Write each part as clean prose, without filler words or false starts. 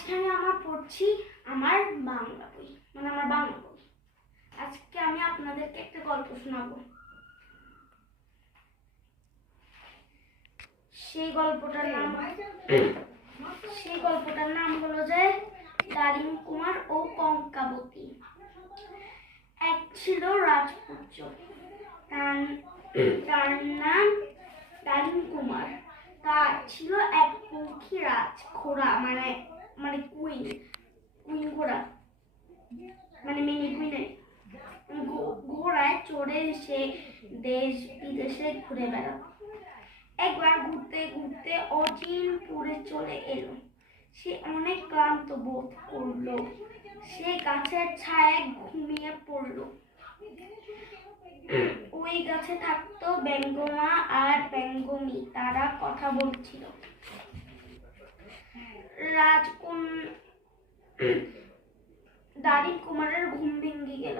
আজকে আমি পড়ছি আমার বাংলা বই, মানে আমার বাংলা বই। আজকে আমি আপনাদেরকে একটা গল্প শোনাবো। সেই গল্পটার নাম হলো যে দারিম কুমার ও কঙ্কাবতী। এক ছিল রাজপুত্র, তার নাম দারিম কুমার। তার ছিল এক পঙ্খী ঘোড়া, মানে কুইন ঘোড়া, মানে মিনি কুইনের ঘোড়ায় চড়ে সে দেশ বিদেশে ঘুরে বেড়াতো। একবার ঘুরতে ঘুরতে অচিনপুরে চলে এলো। সে অনেক ক্লান্ত বোধ করলো। সে গাছের ছায়ায় ঘুমিয়ে পড়লো। ওই গাছে থাকতো ব্যঙ্গমা আর ব্যঙ্গমী, তারা কথা বলছিল। দারিম কুমারের ঘুম ভেঙে গেল।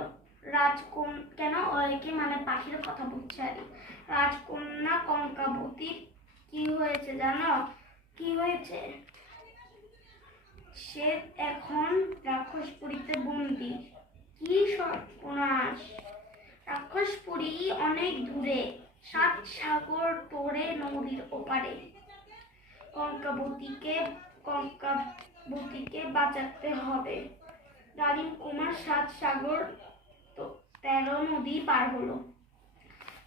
কেন ওকে মানে পাখির কথা বলছে আর রাজকন্যা কঙ্কাবতীর কি হয়েছে জানো? কি হয়েছে? সে এখন রাক্ষসপুরীতে বন্দী। কি সর্বনাশ! রাক্ষসপুরী অনেক দূরে, 7 সাগর তোড়ে নদীর ওপারে। কঙ্কাবতীকে বাঁচাতে হবে। দারিম কুমার 7 সাগর 13 নদী পার হলো।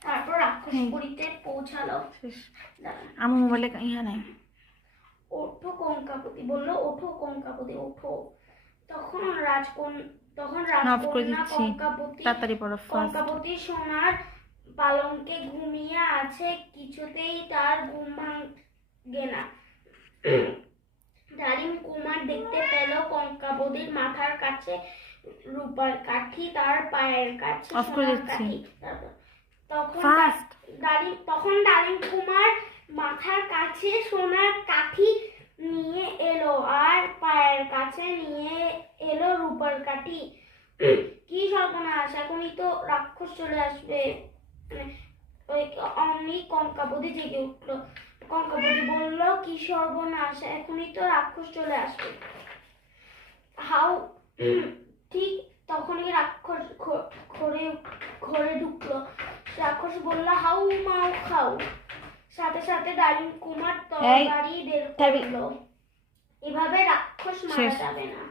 তারপর রাক্ষসপুরীতে পৌঁছালো। আমার মোবাইলে ইয়া নাই। ওঠো কঙ্কাবতী বললো, ওঠো কঙ্কাবতী ওঠো। তখন রাজকন্যা কঙ্কাবতী সোনার পালঙ্কে ঘুমিয়ে আছে, কিছুতেই তার ঘুম ভাঙে না। দারিম কুমার দেখতে পেল কঙ্কাবতীর মাথার কাছে রূপার কাঠি, তার পায়ের কাছে সোনার কাঠি। তখন দারিম কুমার মাথার কাছে সোনার কাঠি নিয়ে এলো আর পায়ের কাছে নিয়ে এলো রূপার কাঠি। কি সর্বনাশ! এখনই তো রাক্ষস চলে আসবে। অমনি কঙ্কাবতী জেগে উঠলো। কঙ্কাবতী বলল, কি সর্বনাশ, এখনই তো রাক্ষস চলে আসবে। ঠিক তখনই রাক্ষস ঘরে ঢুকলো। রাক্ষস বলল, হাউ মাউ খাও। সাথে সাথে দারিম কুমার তরবারি বের করলো। এভাবে রাক্ষস মারা যাবে না।